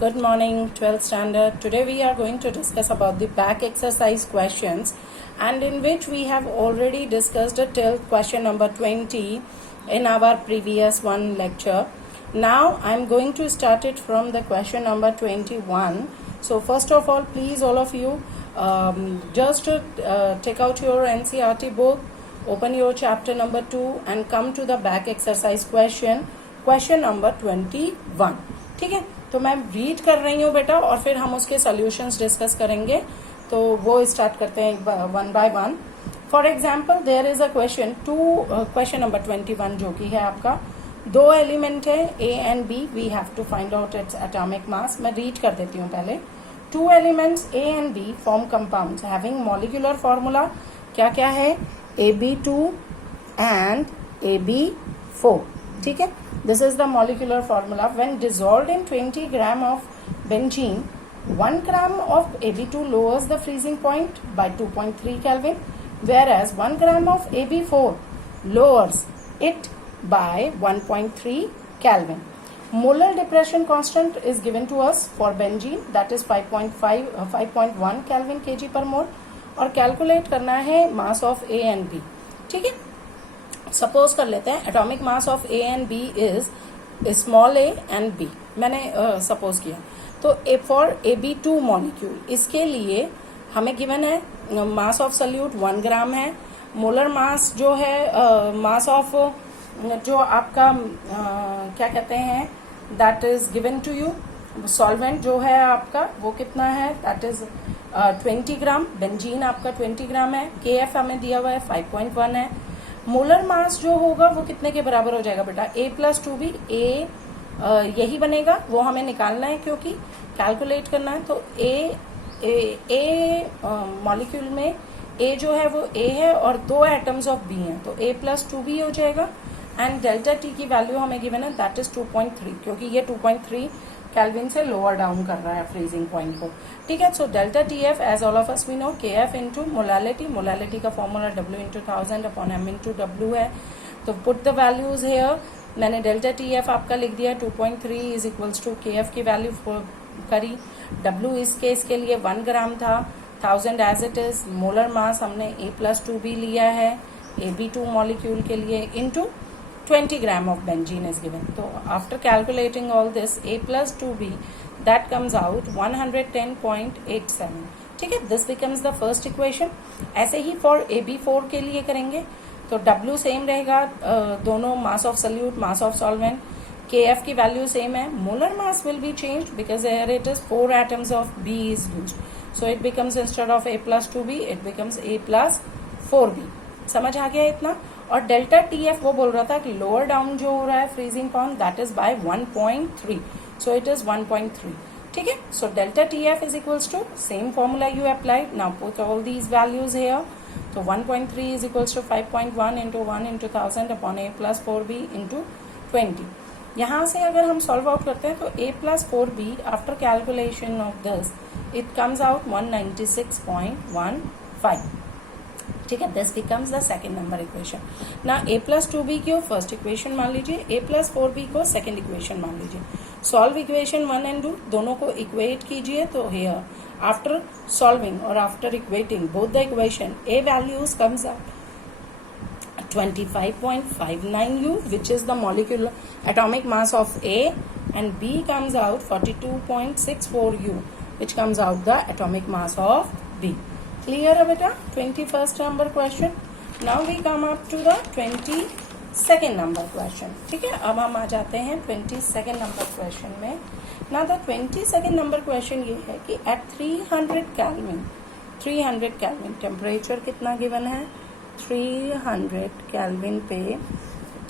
Good morning, 12th standard. Today we are going to discuss about the back exercise questions, and in which we have already discussed till question number 20 in our previous one lecture. Now I am going to start it from the question number 21. So first of all, please all of you just take out your NCERT book, open your chapter number 2 and come to the back exercise question number 21. ठीक है, तो मैं read कर रही हूँ बेटा और फिर हम उसके सॉल्यूशंस डिस्कस करेंगे. तो वो स्टार्ट करते हैं one by one. For example there is a question number 21 जो कि है आपका दो एलिमेंट है A and B. We have to find out its atomic mass. मैं रीड कर देती हूँ पहले. Two elements A and B form compounds having molecular formula. क्या क्या है? AB2 and AB4. ठीक है, this is the molecular formula. When dissolved in 20 gram of benzene, 1 gram of AB2 lowers the freezing point by 2.3 Kelvin, whereas 1 gram of AB4 lowers it by 1.3 Kelvin. Molar depression constant is given to us for benzene, that is 5.1 Kelvin kg per mole, और calculate करना है mass of A and B. ठीक है, suppose कर लेते हैं atomic mass of A and B is small A and B. मैंने suppose किया. तो फॉर AB2 मॉलिक्यूल इसके लिए हमें गिवन है मास ऑफ सल्यूट 1 ग्राम है. मोलर मास जो है मास ऑफ जो आपका क्या कहते हैं that is given to you. Solvent जो है आपका वो कितना है? That is 20 gram. बेंजीन आपका 20 ग्राम है. KF हमें दिया हुआ है 5.1 है. मोलर मास जो होगा वो कितने के बराबर हो जाएगा बेटा? A+2B. A यही बनेगा, वो हमें निकालना है क्योंकि कैलकुलेट करना है. तो A मॉलिक्यूल में A जो है वो A है और 2 एटम्स ऑफ B हैं, तो A+2B हो जाएगा. एंड डेल्टा T की वैल्यू हमें गिवन है दैट इज 2.3, क्योंकि ये 2.3 केल्विन से लोअर डाउन कर रहा है फ्रीजिंग पॉइंट को. ठीक है, so delta TF as all of us we know KF into molality. Molality का formula W into 1000 upon M into W है. तो पुट द वैल्यूज हेयर. मैंने डेल्टा TF आपका लिख दिया 2.3 इज इक्वल्स टू KF की वैल्यू करी. W इस केस के लिए 1 ग्राम था. 1000 as it is. Molar mass हमने A+2B लिया है AB2 मॉलिक्यूल के लिए into 20 gram of benzene is given. So after calculating all this, A+2B that comes out 110.87. ठीक है, this becomes the first equation. ऐसे ही for AB4 के लिए करेंगे तो W सेम रहेगा. दोनों mass of solute mass of solvent. KF की वैल्यू सेम है. Molar mass will be changed because here it is 4 atoms of B is used. So it becomes instead of A+2B it becomes A+4B. समझ आ गया इतना. और delta TF वो बोल रहा था कि लोअर डाउन जो हो रहा है freezing point that is by 1.3, so it is 1.3. ठीक है, so delta TF is equals to same formula you applied. Now put all these values here. तो 1.3 is equals to 5.1 into 1 into 1000 upon A+4B into 20. यहाँ से अगर हम solve out करते हैं तो A+4B after calculation of this it comes out 196.15. ठीक है, this becomes the second number equation. ना A+2B को फर्स्ट इक्वेशन मान लीजिए, A+4B को सेकेंड इक्वेशन मान लीजिए. सॉल्व इक्वेशन 1 एंड 2 दोनों को इक्वेट कीजिए. तो हियर आफ्टर सॉल्विंग और after equating both the equation A values comes out 25.59U which is the molecular atomic mass of A, and B comes out 42.64U which comes out the atomic mass of B. Clear है बेटा? 21st number question. Now we come up to the 22nd number question. ठीक है, अब हम आ जाते हैं 22nd number question में. Now the 22nd number question ये है कि at 300 Kelvin टेम्परेचर कितना गिवन है? 300 Kelvin पे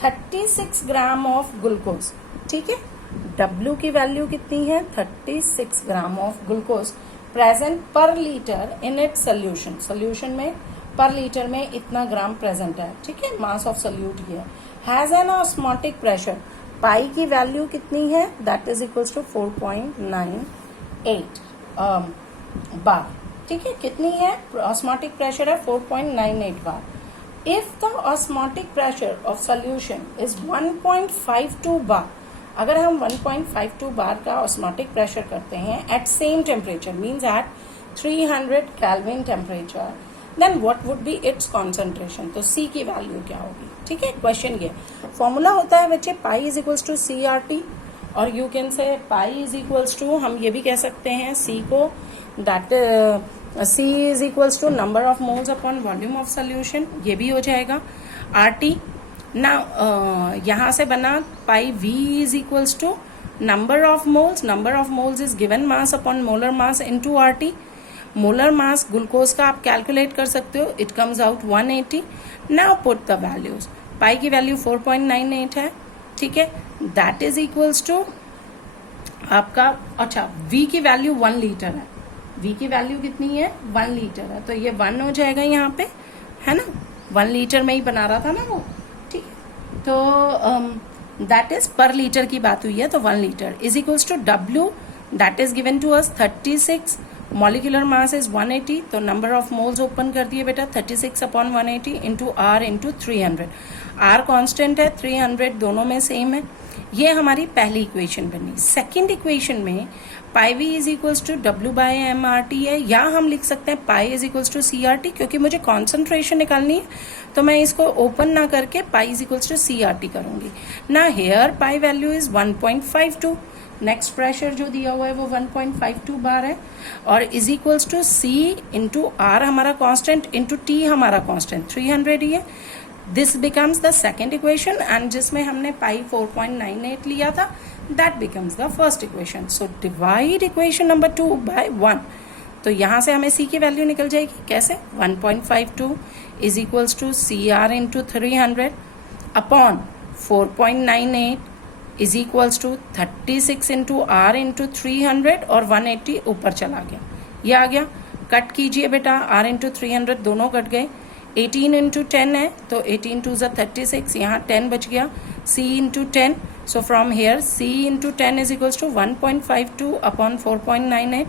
36 ग्राम ऑफ ग्लूकोज. ठीक है, W की वैल्यू कितनी है? 36 ग्राम ऑफ ग्लूकोज प्रेजेंट पर litre in its solution. Solution में पर लीटर में इतना ग्राम प्रेजेंट है. ठीक है, मास ऑफ सोल्यूट ये has an osmotic pressure. Pi की वैल्यू कितनी है? That is equals to 4.98 bar. ठीक है, कितनी है? ऑस्मोटिक प्रेशर है 4.98 bar. If the osmotic pressure of solution is 1.52 bar अगर हम 1.52 बार का ऑस्मोटिक प्रेशर करते हैं at same temperature means at 300 kelvin temperature, then what would be its concentration. तो सी की वैल्यू क्या होगी, ठीक है। क्वेश्चन ये फॉर्मूला होता है बच्चे pi is equals to C R T, और you can say pi is equals to, हम ये भी कह सकते हैं सी को, that C is equals to number of moles upon volume of solution, ये भी हो जाएगा। आर टी ना यहां से बना pi V is equals to number of moles is given mass upon molar mass into R T. Molar mass glucose का आप कैलकुलेट कर सकते हो, it comes out 180। Now put the values, pi की वैल्यू 4.98 है, ठीक है, दैट इज इक्वल्स टू आपका, अच्छा V की वैल्यू 1 लीटर है, V की वैल्यू कितनी है 1 लीटर है, तो ये 1 हो जाएगा यहाँ पे, है ना, 1 लीटर में ही बना रहा था ना वो, ठीक है। तो दैट इज पर लीटर की बात हुई है, तो 1 litre is equals to W that is given to us 36, molecular mass is 180, तो नंबर ऑफ मोल्स ओपन कर दिए बेटा 36 upon 180 into R into 300, R constant है, 300 दोनों में सेम है। ये हमारी पहली इक्वेशन बनी। सेकंड इक्वेशन में pi V is equals to W by M R T है, या हम लिख सकते हैं pi is equals to C R T, क्योंकि मुझे कॉन्सेंट्रेशन निकालनी है तो मैं इसको ओपन ना करके pi is equals to C R T करूंगी ना। Here pi value is 1.52, next pressure जो दिया हुआ है वो 1.52 बार है, और is equals to C into R हमारा कांस्टेंट इंटू टी हमारा कांस्टेंट 300 ही है। This becomes the second equation, and जिसमें हमने पाई 4.98 लिया था, that becomes the first equation. So divide equation number 2 by 1, तो यहां से हमें सी की वैल्यू निकल जाएगी, कैसे 1.52 is equals to C R into 300 upon 4.98 is equals to 36 into R into 300, और 180 ऊपर चला गया, ये आ गया। कट कीजिए बेटा, आर इंटू 300 दोनों कट गए, 18 इंटू 10 है तो 18 टू 36, यहाँ 10 बच गया, c into 10, so from here c into 10 is equals to 1.52 upon 4.98.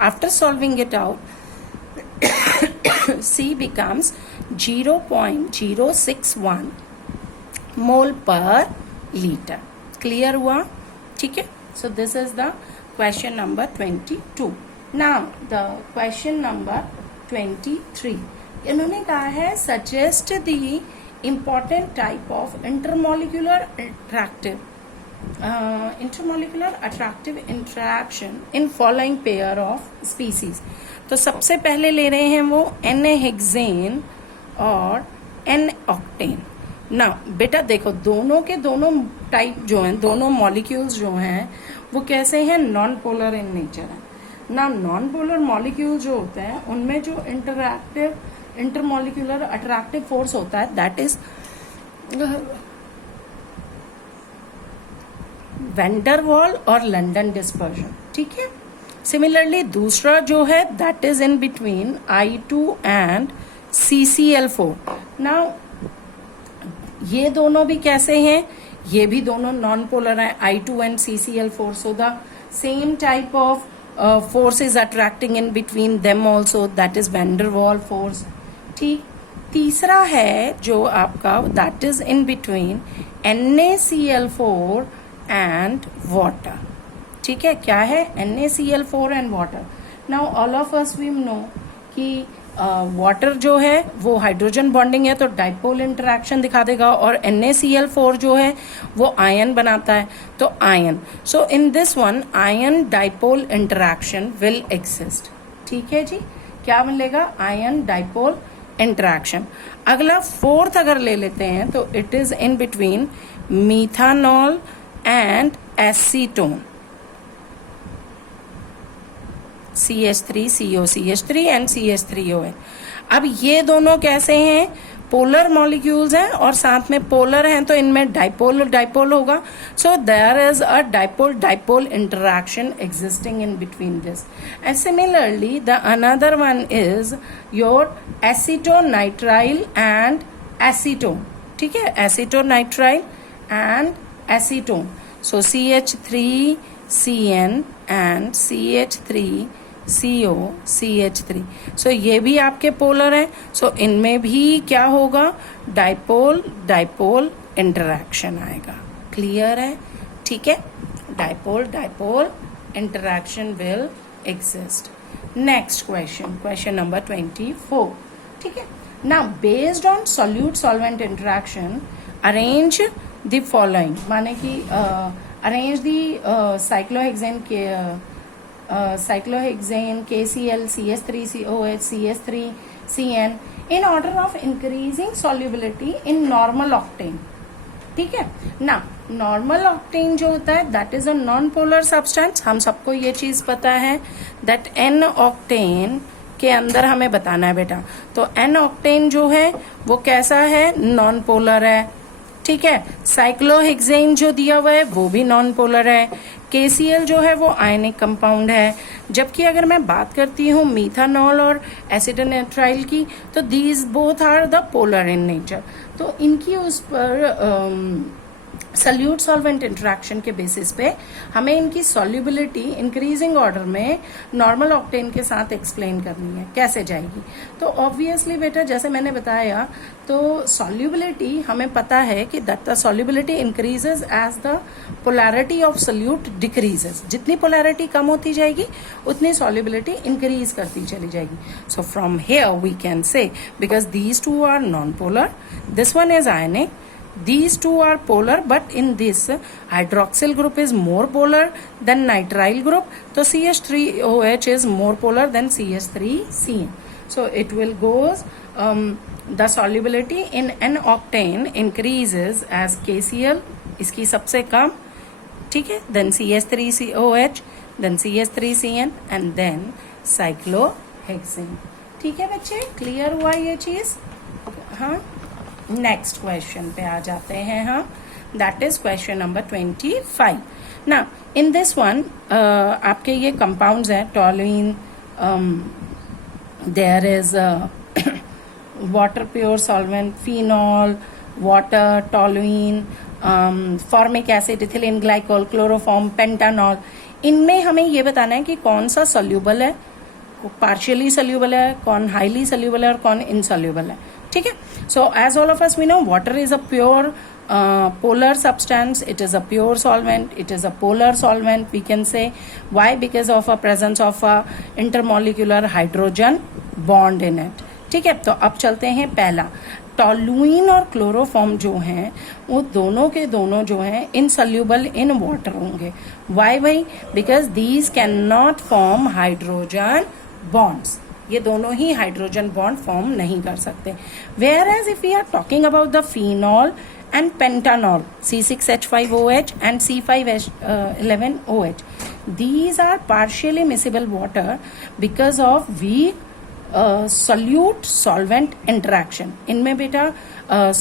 After solving it out c becomes 0.061 mole per liter. Clear हुआ, ठीक है। So this is the question number 22. Now the question number 23, इन्होंने कहा है suggest the important type of intermolecular attractive interaction in following pair of species. तो सबसे पहले ले रहे हैं वो N-हेक्सेन और N-ऑक्टेन। ना बेटा देखो, दोनों के दोनों टाइप जो हैं, दोनों मॉलिक्यूल्स जो हैं वो कैसे हैं, नॉन पोलर इन नेचर है ना। नॉन पोलर मॉलिक्यूल जो होते हैं उनमें जो इंटरमॉलिक्यूलर अट्रैक्टिव फोर्स होता है दैट इज वैंडरवाल और लंडन डिस्पर्जन, ठीक है। सिमिलरली दूसरा जो है that is in between I2 and CCl4। Now ये दोनों भी कैसे हैं, ये भी दोनों नॉन पोलर हैं, I2 and CCl4, so the same type of force is attracting in between them also, that is van der Waal force, ठीक। तीसरा है जो आपका that is in between NaCl4 and water, ठीक है। क्या है, NaCl4 and water. Now all of us we know कि वाटर जो है वो हाइड्रोजन बॉन्डिंग है तो डाइपोल इंटरेक्शन दिखा देगा, और NaCl4 जो है वो आयन बनाता है तो ion. So in this one ion dipole interaction will exist, ठीक है जी। क्या मिलेगा, आयन डाइपोल इंटरेक्शन। अगला फोर्थ अगर ले लेते हैं तो it is in between methanol and acetone, CH3COCH3 and CH3ON। अब ये दोनों कैसे हैं, पोलर मॉलिक्यूल्स हैं और साथ में पोलर हैं तो इनमें डाइपोल डाइपोल होगा, so there is a dipole dipole interaction existing in between this. And similarly the another one is your acetonitrile and acetone, ठीक है, acetonitrile and acetone. So CH3CN and CH3COCH3, so ये भी आपके polar हैं, सो इनमें भी क्या होगा, डाइपोल डाइपोल इंटरेक्शन आएगा। क्लियर है, ठीक। ठीक है, dipole dipole interaction will exist. Next question, question number 24. ठीक है, now based on solute solvent interaction arrange the following, माने कि arrange the cyclohexane KCl CH3COH CH3CN in order of increasing solubility in normal octane. ठीक है ना. Normal octane जो होता है that is a non polar substance. हम सबको ये चीज पता है दैट एन ऑक्टेन के अंदर हमें बताना है बेटा. तो एन ऑक्टेन जो है वो कैसा है, नॉन पोलर है. ठीक है, साइक्लोहेक्सेन जो दिया हुआ है वो भी नॉन पोलर है. KCl जो है वो आयनिक कंपाउंड है. जबकि अगर मैं बात करती हूँ मीथानॉल और एसिटोनाइट्राइल की, तो these both are the polar in nature. तो इनकी उस पर सल्यूट सॉल्वेंट इंटरैक्शन के बेसिस पे हमें इनकी सॉल्युबिलिटी इंक्रीजिंग ऑर्डर में नॉर्मल ऑक्टेन के साथ एक्सप्लेन करनी है. कैसे जाएगी, तो ऑब्वियसली बेटा जैसे मैंने बताया, तो सॉल्युबिलिटी हमें पता है कि that the solubility increases as the polarity of solute decreases. जितनी पोलैरिटी कम होती जाएगी उतनी सॉल्युबिलिटी इंक्रीज करती चली जाएगी. So from here we can say, because these two are non polar, this one is ionic, these two are polar, but in this hydroxyl group is more polar than nitrile group. So CH3OH is more polar than CH3CN. So it will goes the solubility in an octane increases as KCl इसकी सबसे कम. ठीक है, then CH3COH, then CH3CN and then cyclohexane. ठीक है बच्चे, clear हुआ ये चीज. हाँ, नेक्स्ट क्वेश्चन पे आ जाते हैं हम. That is question number 25. ना इन दिस वन आपके ये कंपाउंड्स हैं, toluene, there is water pure solvent, phenol, water, toluene, formic acid, ethylene glycol, chloroform, pentanol. इनमें हमें ये बताना है कि कौन सा सोल्यूबल है, पार्शियली सोल्यूबल है, कौन हाईली सोल्यूबल है और कौन इनसोल्यूबल है. ठीक है, so as all of us we know, water is a pure polar substance. It is a pure solvent. It is a polar solvent, we can say. Why? Because of a presence of a intermolecular hydrogen bond in it. ठीक है, तो अब चलते हैं पहला. Toluene और chloroform जो हैं वो दोनों के दोनों जो हैं इनसोल्यूबल इन वाटर होंगे. वाई भाई? Because these can not form hydrogen bonds. ये दोनों ही हाइड्रोजन बॉन्ड फॉर्म नहीं कर सकते. Whereas if we are talking about the phenol and pentanol, C6H5OH and C5H11OH, these are partially miscible water because of weak solute solvent interaction. इनमें बेटा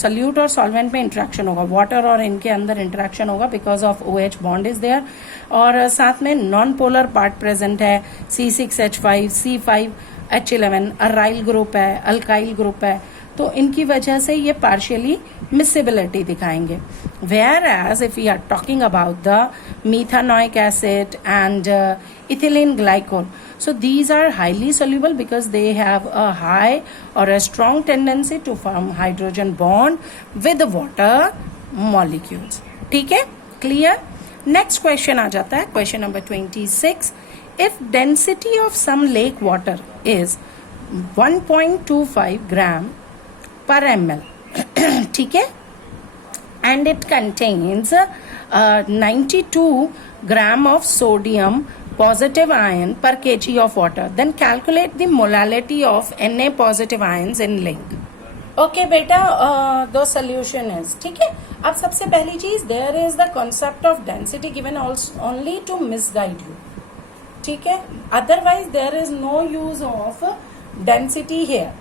solute और solvent में interaction होगा, water और इनके अंदर interaction होगा because of OH bond is there. और साथ में non polar part present है, C6H5, C5H11 अराइल ग्रुप है, अल्काइल ग्रुप है. तो इनकी वजह से ये पार्शियली मिसिबिलिटी दिखाएंगे. Whereas if we are talking about the methanoic acid and ethylene glycol, so these are highly soluble because they have a high or a strong tendency to form hydrogen bond with the water molecules. ठीक है, clear? Next question आ जाता है, question number 26. If density of some lake water is 1.25 gram per ml, ठीक है, and it contains 92 gram of sodium positive ion per kg of water, then calculate the molality of Na positive ions in lake. Okay बेटा, the solution is, ठीक है. अब सबसे पहली चीज, there is the concept of density given only to misguide you. ठीक है, otherwise there is no use of density here.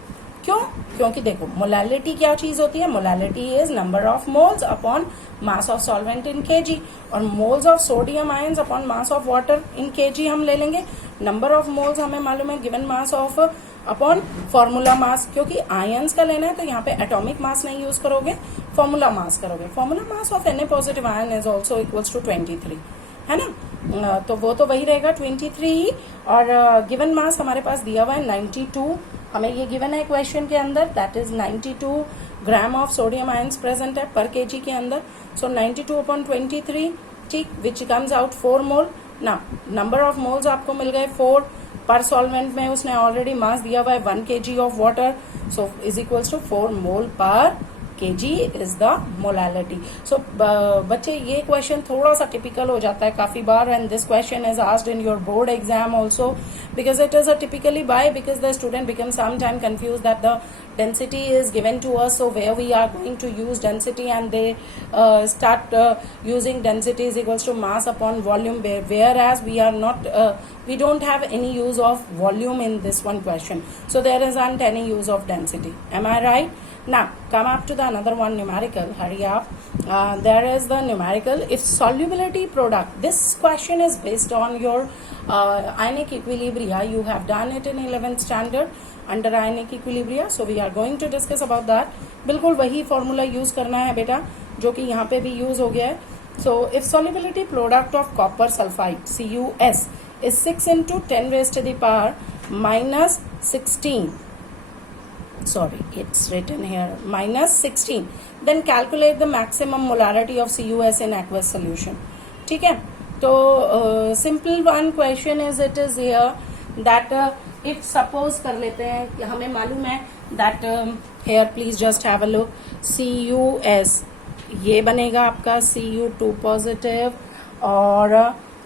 क्यों? क्योंकि देखो मोलालिटी क्या चीज होती है, molality is number of moles upon mass of solvent in KG, और moles of sodium ions upon mass of water in KG हम ले लेंगे. नंबर ऑफ मोल्स हमें मालूम है given mass of upon formula mass. क्योंकि आयंस का लेना है तो यहाँ पे एटॉमिक मास नहीं यूज करोगे, फॉर्मूला मास करोगे. Formula mass of Na positive ion is also equals to 23, है ना. तो वो तो वही रहेगा 23. और गिवन मास हमारे पास दिया हुआ है 92, हमें ये गिवन है क्वेश्चन के अंदर, that is 92 gram of sodium ions present है पर केजी के अंदर. सो 92 अपॉन 23 ठीक, विच कम्स आउट 4 मोल. ना नंबर ऑफ मोल्स आपको मिल गए 4. पर सॉल्वेंट में उसने ऑलरेडी मास दिया हुआ है 1 kg of water, so is equals to 4 mole per kg is the molality. So बच्चे ये क्वेश्चन थोड़ा सा टिपिकल हो जाता है काफी बार, and this question is asked in your board exam also, because it is a typically by because the student becomes sometime confused that the density is given to us, so where we are going to use density, and they start using density is equals to mass upon volume, whereas we are not we don't have any use of volume in this one question, so there isn't any use of density. Am I right? Now come up to the another one, numerical. Hurry up. There is the numerical. If solubility product, this question is based on your ionic equilibria. You have done it in 11th standard under ionic equilibria, so we are going to discuss about that. बिल्कुल वही formula use करना है बेटा जो कि यहाँ पे भी use हो गया है. So if solubility product of copper sulfide CuS is 6 into 10 raised to the power minus 16, sorry it's written here minus 16, then calculate the maximum molarity of CuS in aqueous solution. ठीक है, तो simple one question is it is here that if suppose कर लेते हैं कि हमें मालूम है that here please just have a look, CuS ये बनेगा आपका Cu2 पॉजिटिव और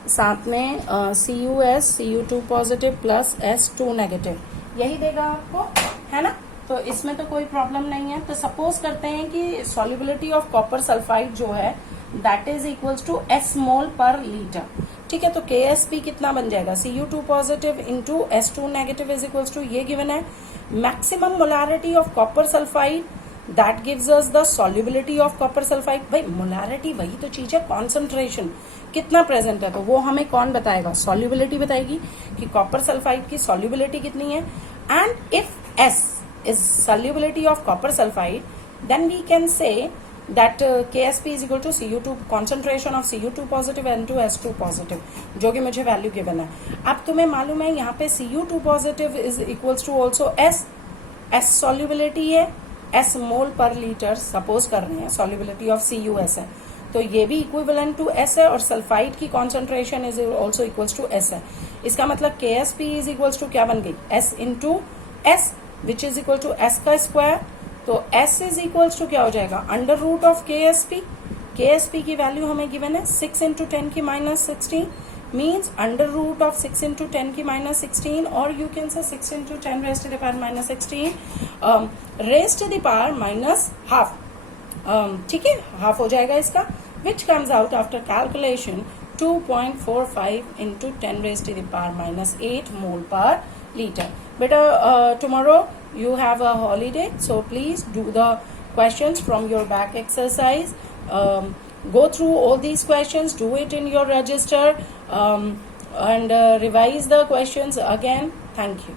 साथ में CuS Cu2 positive plus S2 negative, यही देगा आपको, है ना. तो इसमें तो कोई प्रॉब्लम नहीं है. तो सपोज करते हैं कि सॉल्युबिलिटी ऑफ कॉपर सल्फाइड जो है that is equals to S mole per litre. ठीक है, तो KSP कितना बन जाएगा, Cu2 positive into S2 negative is equals to ये गिवन है maximum molarity of copper sulphide, that gives us the solubility of copper sulphide. भाई molarity वही तो चीज है, कॉन्सेंट्रेशन कितना प्रेजेंट है, तो वो हमें कौन बताएगा, सॉल्युबिलिटी बताएगी कि कॉपर सल्फाइड की सॉल्युबिलिटी कितनी है. And if S is solubility of copper sulfide, then we can say that KSP is equal to Cu2 concentration of Cu2 positive N2 S2 positive, जो कि मुझे वैल्यू गिवन है. अब तुम्हें मालूम है यहाँ पे Cu2 positive is equals to also S solubility है, S mole per litre suppose कर रहे हैं, solubility of CuS है, तो ये भी इक्विवेलेंट टू S है, और सल्फाइड की concentration is also equals to S है. इसका मतलब KSP इज इक्वल्स टू क्या बन गई, S into S which is equal to S का स्क्वायर. तो S इज इक्वल्स टू क्या हो जाएगा, under root of KSP. KSP की वैल्यू हमें गिवन है 6 इंटू 10 की minus 16, means under root of 6 into 10 की माइनस 16, और you can say 6 into 10 raise to the power minus 16 raise to the power minus half. ठीक है, हाफ हो जाएगा इसका, which comes out after calculation 2.45 into 10 raised to the power minus 8 mole per liter. Beta, tomorrow you have a holiday, so please do the questions from your back exercise. Go through all these questions, do it in your register, and revise the questions again. Thank you.